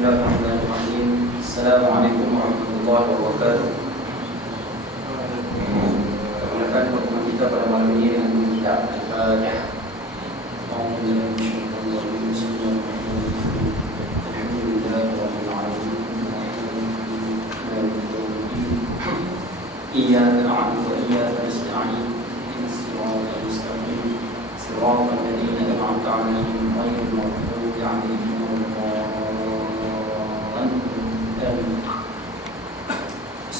Bismillahirrahmanirrahim. Assalamualaikum warahmatullahi wabarakatuh. Perkenalkan pertemuan kita pada malam ini dengan kitab Al-Fatihah. Iyyaka na'budu wa iyyaka nasta'in. Ihdinas siratal mustaqim. Siratal ladzina an'amta 'alaihim ghairil maghdubi 'alaihim waladdallin.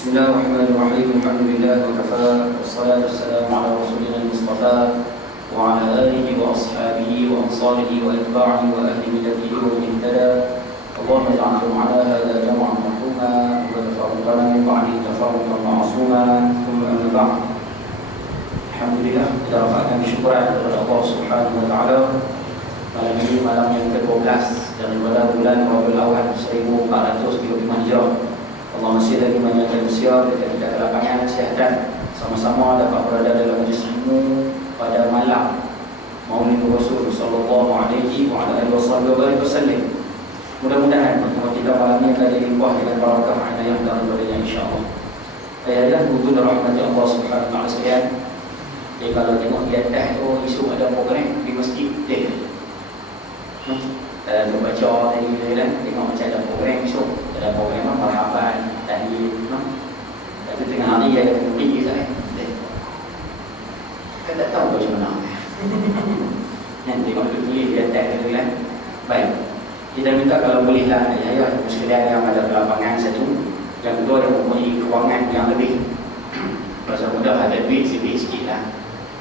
Bismillahirrahmanirrahim. Alhamdulillah wa kafa. Wassalatu wassalamu ala rasulina al-mustafa wa ala alihi wa ashabihi wa ansarihi wa atba'ihi wa ahli millatihi wa man ihtada. اللهم اجعل جمعنا هذا جمعا مرحوما وتفرقنا من بعده تفرقا معصوما ثم اما بعد. Alhamdulillah, kita rafa'kan syukuran kepada Allah Subhanahu wa taala. Malam ini malam yang ke-12 daripada bulan Rabiul Awal 1435 Hijrah. Allah masih lagi menyertai usia ketika kita kelapangan kesihatan sama-sama dapat berada dalam majlis ilmu pada malam Maulid Rasul sallallahu alaihi wa ala alihi wasallam. Mudah-mudahan pertemuan kita malam ini akan dilimpah dengan barakah inayah daripadanya insya-Allah. Ayat untuk rahmat Allah Subhanahu wa taala sekalian. Jadi kalau tengok di atas tu isu ada program di masjid dia. Dalam baca tadi kan tengok macam ada program isu, ada program marhaban tadi tapi tengah hari ada tinggi saya. Kan tak tahu macam mana. Nanti kalau tulis di atas tu kan. Baik. Kita minta kalau bolehlah ya sekalian yang ada lapangan satu, yang kedua yang mempunyai kewangan yang lebih. Pasal mudah ada duit sikit lah.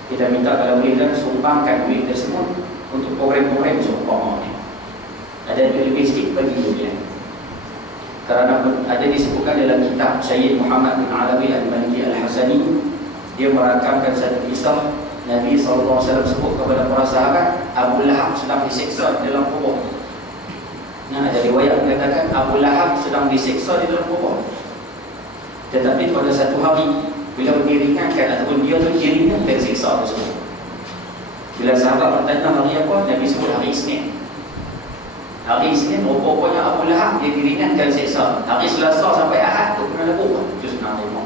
Kita minta kalau bolehlah sumbangkan duit tersebut untuk program-program seumpama ni. Ada duit lebih sikit bagi dia. Kerana ada disebutkan dalam kitab Syed Muhammad bin Alawi Al-Maliki Al-Hasani, dia merakamkan satu kisah Nabi SAW sebut kepada para sahabat Abu Lahab sedang disiksa di dalam kubur. Nah, ada riwayat mengatakan Abu Lahab sedang disiksa di dalam kubur. Tetapi pada satu hari bila diringankan ataupun dia tu diringankan siksa tersebut. Bila sahabat bertanya hari apa, Nabi sebut hari Isnin. Hari Isnin rupanya Abu Lahab dia diringankan siksa. Hari Selasa sampai Ahad tu kena lebur. Itu sebenarnya.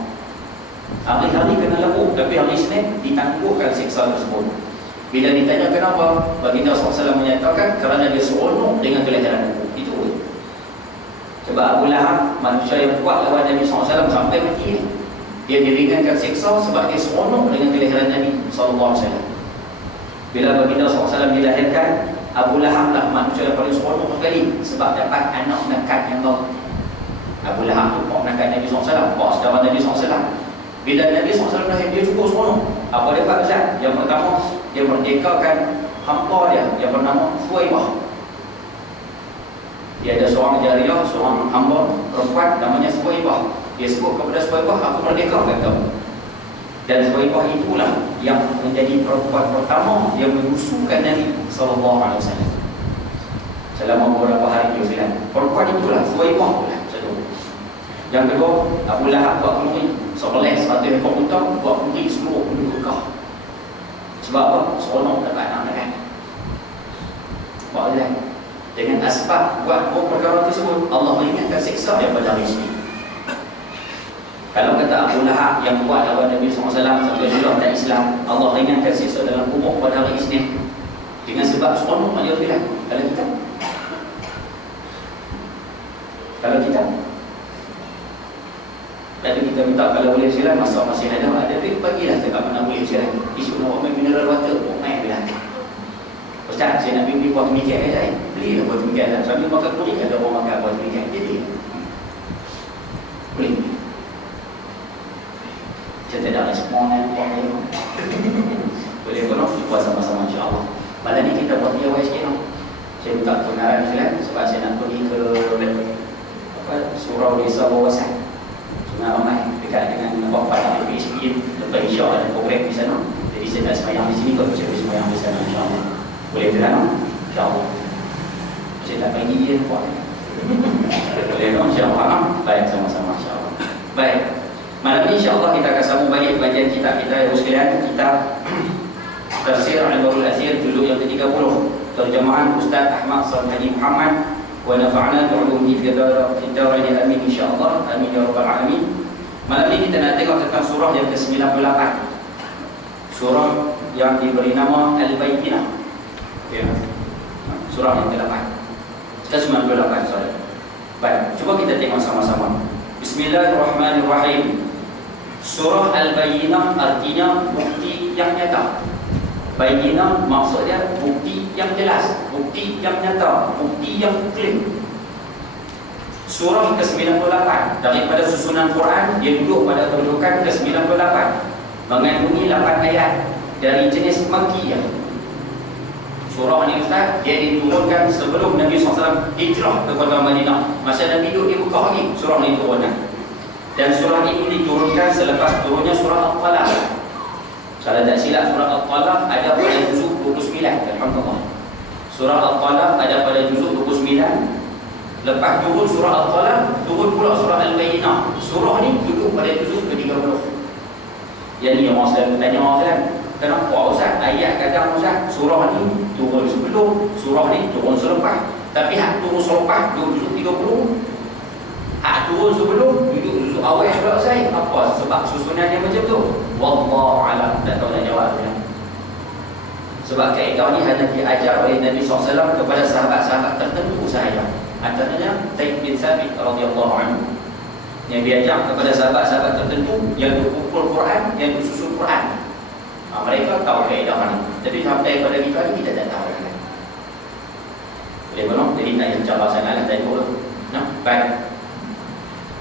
Hari-hari kena lebur, tapi hari Isnin ditangguhkan siksa tersebut. Bila ditanya kenapa, baginda SAW menyatakan kerana dia seronok dengan kelahiran itu. Sebab Abu Lahab manusia yang kuat lawan Nabi SAW sampai mati. Dia diringankan siksa sebab dia seronok dengan kelahiran Nabi SAW. Bila baginda SAW dilahirkan, Abu Lahab lah manusia yang paling seronok sekali sebab dapat anak nakat yang baru. Abu Lahab tu pak nakat Nabi SAW, pak saudara Nabi SAW. Bila Nabi SAW lahir, dia cukup seronok. Apa dia buat Ustaz? Yang pertama, dia merdekakan hamba dia yang bernama Suwaibah. Dia ada seorang jariah, seorang hamba perempuan namanya Suwaibah. Dia sebut kepada Suwaibah, aku merdekakan kamu. Dan Suwaibah itulah yang menjadi perempuan pertama yang menyusukan Nabi SAW selama beberapa hari itu silam. Perempuan itulah Suwaibah pula satu. Yang kedua, Abu Lahab buat kemuri 11 ekor unta, buat kemuri seluruh penduduk Mekah. Sebab apa? Seronok dapat anak-anak. Buat lain. Dengan asbab buat perkara tersebut, Allah mengingatkan siksa daripada hari ini. Kalau kata Abu Lahab yang buat lawan Nabi SAW sampai sudah tak Islam, Allah ingatkan siksa dalam kubur pada hari Isnin. Dengan sebab seronok dia bilang. Kalau kita tadi kita minta kalau boleh silam masa masih ada duit bagilah dekat mana boleh silam. Isu nak buat mineral water, buat main bilang. Ustaz, saya nak beli buat mikian saya. Belilah buat mikian lah. Sambil makan kulit ada orang makan buat mikian. Jadi boleh. Saya tak ada respon yang boleh konon buat sama-sama insya-Allah. Malam ni kita buat DIY sikit noh. Saya minta kebenaran silam sebab saya nak pergi ke surau desa Bawasan. Sungai Ramai dekat dengan bapak PSP. Lepas Isyak ada program di sana. Jadi saya tak semayang di sini, kalau saya boleh semayang di sana insya-Allah. Boleh ke dalam? InsyaAllah. Saya tak bagi dia buat. Boleh dong insya-Allah. Baik, sama-sama insya-Allah. Baik. Malam ini insya-Allah kita akan sambung balik bagian kitab kita yang sekalian, kitab Tafsir Al-Barul Asir juzuk yang ke-30. Terjemahan Ustaz Ahmad Salih Haji Muhammad wa nafa'na bi'ulumihi fi darain amin insyaallah. Amin ya rabbal alamin. Malam ini kita nak tengok tentang surah yang ke-98. Surah yang diberi nama Al-Bayyinah. Ya. Surah yang ke-8. Ke-98 saudara. Baik, cuba kita tengok sama-sama. Bismillahirrahmanirrahim. Surah Al-Bayyinah artinya bukti yang nyata. Bayyinah maksudnya bukti yang jelas, bukti yang nyata, bukti yang clear. Surah ke-98 daripada susunan Quran, dia duduk pada kedudukan ke-98, mengandungi 8 ayat dari jenis Makkiyah. Surah ini Ustaz, dia diturunkan sebelum Nabi SAW hijrah ke kota Madinah. Masa Nabi duduk di Mekah lagi, surah ini turunkan. Dan surah ini diturunkan selepas turunnya surah Al-Talaq. Kalau tak silap, surah Al-Talaq ada pada juzuk 29. Alhamdulillah. Surah Al-Talaq ada pada juzuk 29. Lepas turun surah Al-Talaq, turun pula surah Al-Bayyinah. Surah ni duduk pada juzuk ke-30. Yang ni orang selalu tanya orang selalu, kenapa Ustaz ayat kadang Ustaz surah ni turun sebelum, surah ni turun selepas. Tapi hak turun selepas duduk juzuk 30. Hak turun sebelum duduk juzuk awal pula saya. Apa sebab susunannya macam tu? Wallahu alam, tak tahu nak jawab ya. Sebab kaedah ni hanya diajar oleh Nabi SAW kepada sahabat-sahabat tertentu sahaja. Antaranya Zaid bin Thabit radhiyallahu anhu. Yang diajar kepada sahabat-sahabat tertentu yang berkumpul Quran, yang bersusun Quran. Mereka tahu kaedah ni. Tapi sampai pada kita ni kita tak tahu kan. Boleh belum? Jadi tak payah cabar sangatlah tadi dulu. Nah, baik.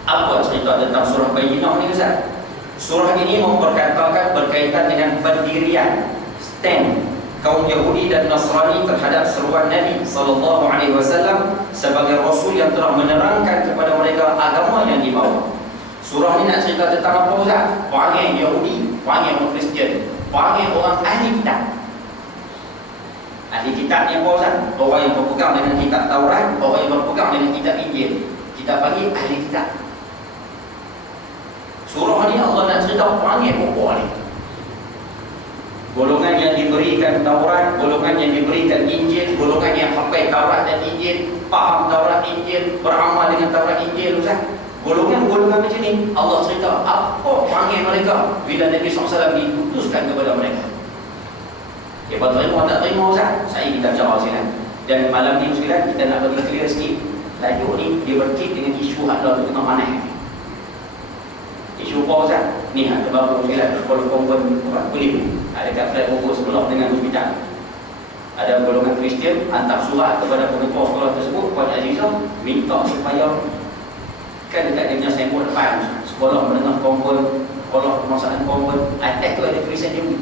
Apa cerita tentang surah Bayyinah ni Ustaz? Surah ini memperkatakan berkaitan dengan pendirian stand kaum Yahudi dan Nasrani terhadap seruan Nabi SAW sebagai Rasul yang telah menerangkan kepada mereka agama yang dibawa. Surah ini nak cerita tentang apa Ustaz? Perangai Yahudi, perangai orang Kristian, perangai orang ahli kitab. Ahli kitab ni apa Ustaz? Orang yang berpegang dengan kitab Taurat, orang yang berpegang dengan kitab Injil. Kita panggil ahli kitab. Surah ni Allah nak cerita perangai pokok ni. Golongan yang diberikan Taurat, golongan yang diberikan Injil, golongan yang hafal Taurat dan Injil, faham Taurat Injil, beramal dengan Taurat Injil Ustaz. Golongan-golongan macam ni Allah cerita apa perangai mereka bila Nabi SAW diutuskan kepada mereka. Lepas terima tak terima Ustaz, saya kita jawab silat. Dan malam ni silat kita nak bagi clear sikit. Tajuk ni dia berkait dengan isu hadal tengah mana. Isu apa Ustaz? Ni ada baru silat sekolah kompon boleh. Ada kat flat Bogor sebelah dengan hospital. Ada golongan Kristian hantar surat kepada pengetua sekolah tersebut, Puan Azizah, minta supaya kan dekat dia punya sembol depan sekolah menengah kompon, sekolah kebangsaan kompon, atas tu ada tulisan Jawi.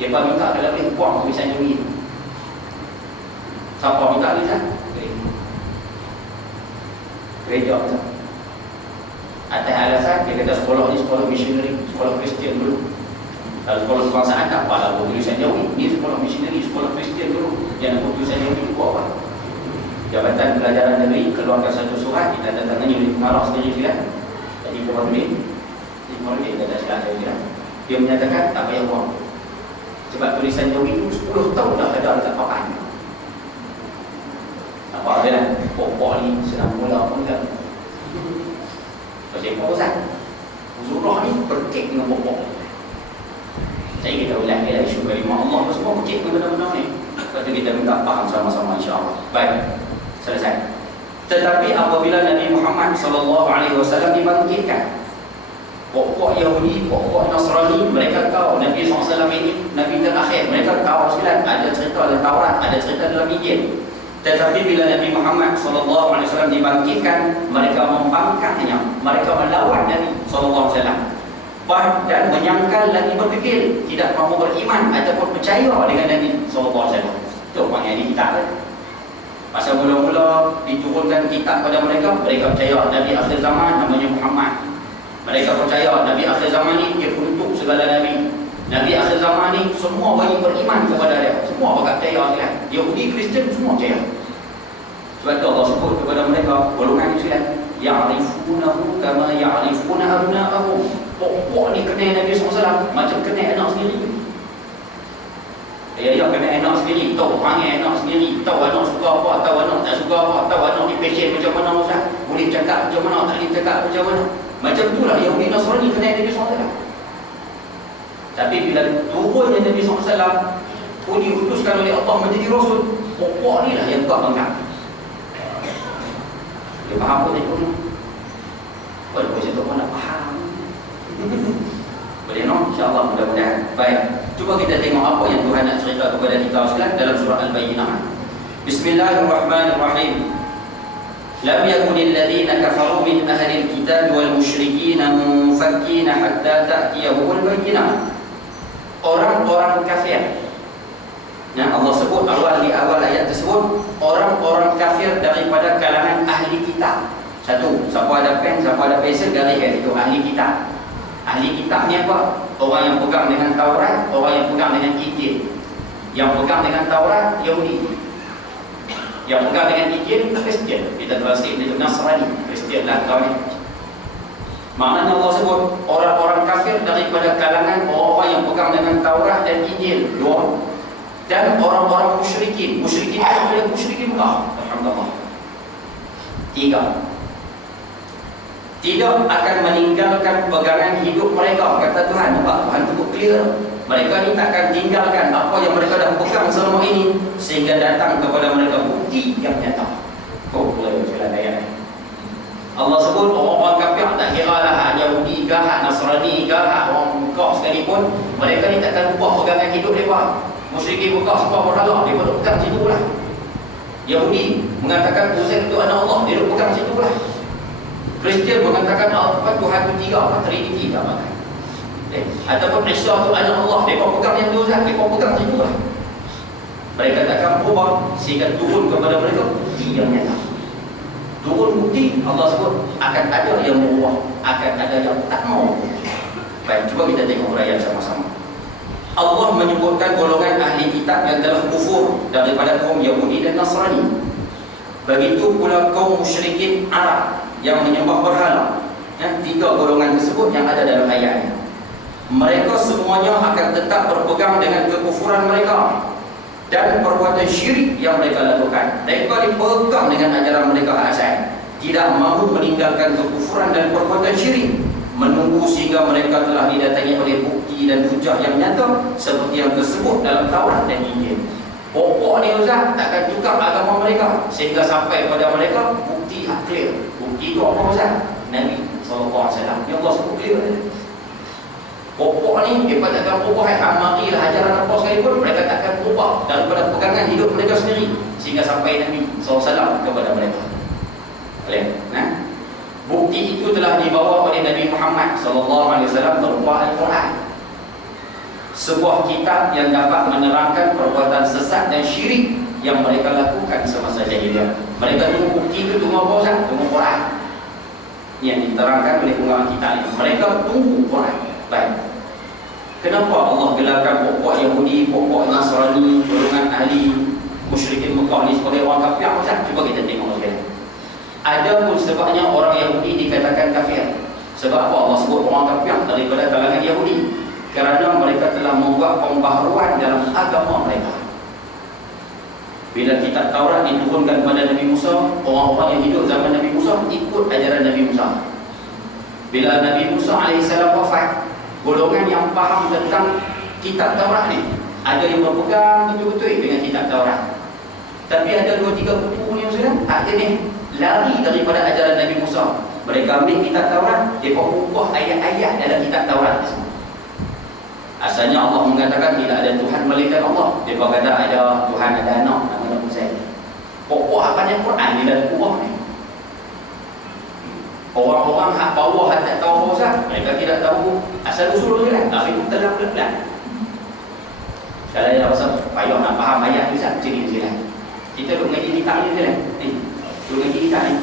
Dia pun minta kalau boleh buang tulisan Jawi tu. Siapa minta tulisan? Gereja Ustaz. Atas alasan dia kata sekolah ni sekolah missionary, sekolah Kristian dulu. Kalau sekolah kebangsaan tak apalah tulisan Jawi. Ni sekolah missionary, sekolah Kristian dulu. Yang tulisan Jawi itu buat apa? Jabatan Pelajaran Negeri keluarkan satu surat, kita tangani oleh pengarah sendiri silat. Jadi Muhammad dia tak silap dia. Dia menyatakan tak payah buang. Sebab tulisan Jawi itu 10 tahun dah ada dekat papan. Apa dia lah? Pokok ni senang mula pun kan. Macam apa Ustaz? Surah ni berkait dengan pokok. Saya kita ulang dia isu kalimah Allah semua berkait dengan benda-benda ni. Lepas tu kita minta faham sama-sama insya-Allah. Baik. Selesai. Tetapi apabila Nabi Muhammad SAW dibangkitkan, pokok Yahudi, pokok Nasrani, mereka tahu Nabi SAW ini Nabi terakhir. Mereka tahu silat, ada cerita dalam Taurat, ada cerita dalam Injil. Tetapi bila Nabi Muhammad SAW dibangkitkan, mereka membangkangnya, mereka melawan Nabi SAW. Dan menyangkal lagi berfikir, tidak mahu beriman ataupun percaya dengan Nabi SAW. Itu orang yang dikitab kan. Masa mula-mula diturunkan kitab pada mereka, mereka percaya Nabi akhir zaman namanya Muhammad. Mereka percaya Nabi akhir zaman ni dia untuk segala Nabi. Nabi akhir zaman ni semua bagi beriman kepada dia. Semua bakal percaya kan. Yahudi, Kristian semua percaya. Sebab tu Allah sebut kepada mereka golongan Islam, ya'rifunahu kama ya'rifuna abna'ahum. Pokok ni kenal Nabi SAW macam kenal anak sendiri. Ya kena enak sendiri, tahu panggil enak sendiri, tahu anak suka apa, tahu anak tak suka apa, tahu anak ni passion macam mana Ustaz, boleh cakap macam mana, tak boleh cakap macam mana. Macam itulah Yahudi Nasrani kena Nabi SAW. Tapi bila turunnya Nabi SAW, diutuskan oleh Allah menjadi Rasul, pokok ni lah yang kau bangga. Dia faham pun dia pun. Walau macam tu pun nak faham. Boleh no? InsyaAllah mudah-mudahan. Baik, cuba kita tengok apa yang Tuhan nak cerita kepada kita sekalian dalam surah Al-Bayyinah. Bismillahirrahmanirrahim. Lam yakunil ladhina kafaru min ahlil kitab wal musyrikina munfakkina hatta ta'tiyahumul bayyinah. Orang-orang kafir. Yang Allah sebut di awal ayat tersebut, orang-orang kafir daripada kalangan ahli kitab. Satu, siapa ada pen, siapa ada pensel, garis kat situ, ahli kitab. Ahli kitab ni apa? Orang yang pegang dengan Taurat, orang yang pegang dengan Injil. Yang pegang dengan Taurat, Yahudi. Yang pegang dengan Injil, Kristian. Kita terasik dia Nasrani, Kristian lah kau ni. Maknanya Allah sebut orang-orang kafir daripada kalangan orang-orang yang pegang dengan Taurat dan Injil. Dua. Dan orang-orang musyrikin. Musyrikin itu adalah musyrikin Mekah. Alhamdulillah. Tiga. Tidak akan meninggalkan pegangan hidup mereka, kata Tuhan. Nampak? Tuhan cukup clear. Mereka ni takkan tinggalkan apa yang mereka dah pegang selama ini sehingga datang kepada mereka bukti yang nyata. Oh, boleh jalan ayat. Allah sebut orang-orang kafir, tak kira lah hak Yahudi ke, hak Nasrani ke, hak orang Mekah sekalipun, mereka ni takkan ubah pegangan hidup mereka. Musyrikin Mekah sebab berhala, dia duduk pegang situ lah. Yahudi mengatakan Uzair itu anak Allah, dia duduk pegang situ lah. Kristian mengatakan Tuhan itu tiga, Trinity tak makan. Ataupun Isa itu anak Allah, mereka pegang yang tu, mereka pegang situ lah. Mereka takkan berubah sehingga turun kepada mereka bukti yang nyata. Turun bukti, Allah sebut akan ada yang berubah, akan ada yang tak mau. Baik, cuba kita tengok ayat sama-sama. Allah menyebutkan golongan ahli kitab yang telah kufur daripada kaum Yahudi dan Nasrani. Begitu pula kaum musyrikin Arab yang menyembah berhala. Tiga golongan tersebut yang ada dalam ayat ini. Mereka semuanya akan tetap berpegang dengan kekufuran mereka dan perbuatan syirik yang mereka lakukan. Mereka dipegang dengan ajaran mereka asal, tidak mahu meninggalkan kekufuran dan perbuatan syirik, menunggu sehingga mereka telah didatangi oleh bukti dan hujah yang nyata seperti yang tersebut dalam Taurat dan Injil. Pokok ni Ustaz takkan tukar agama mereka sehingga sampai pada mereka bukti yang clear. Bukti itu apa Ustaz? Nabi SAW. Ya Allah sebut clear. Pokok ni mereka takkan berubah. Amari lah ajaran apa sekalipun, mereka takkan berubah daripada pegangan hidup mereka sendiri sehingga sampai Nabi SAW kepada mereka. Boleh? Bukti itu telah dibawa oleh Nabi Muhammad SAW berupa Al-Quran, sebuah kitab yang dapat menerangkan perbuatan sesat dan syirik yang mereka lakukan semasa jahiliyah. Mereka tunggu bukti itu, tunggu apa Ustaz? Tunggu Quran yang diterangkan oleh pengawal kitab ini. Mereka tunggu Quran. Baik, kenapa Allah gelarkan pokok Yahudi, pokok Nasrani, golongan ahli musyrikin Mekah ni sebagai orang kafir Ustaz? Cuba kita tengok sekali. Ada pun sebabnya orang Yahudi dikatakan kafir. Sebab apa Allah sebut orang kafir daripada kalangan Yahudi? Kerana mereka telah membuat pembaharuan dalam agama mereka. Bila kitab Taurat diturunkan kepada Nabi Musa, orang-orang yang hidup zaman Nabi Musa ikut ajaran Nabi Musa. Bila Nabi Musa AS wafat, golongan yang faham tentang kitab Taurat ni, ada yang berpegang betul-betul dengan kitab Taurat. Tapi ada 2-3 buku ni sudah tak jenis lari daripada ajaran Nabi Musa. Mereka ambil kitab Taurat, mereka ubah ayat-ayat dalam kitab Taurat tersebut. Asalnya Allah mengatakan tidak ada Tuhan melainkan Allah. Dia kata ada Tuhan, ada anak, nama Uzair. Pokok akan Quran bila diubah ni. Orang-orang hak bawah tak tahu apa Ustaz, mereka tidak tahu asal usul dia lah. Tapi itu telah pelan-pelan. Kalau dia rasa payah nak faham ayat tu Ustaz, jadi lah. Kita duduk ngaji kitab ni je lah. Duduk ngaji kitab ni.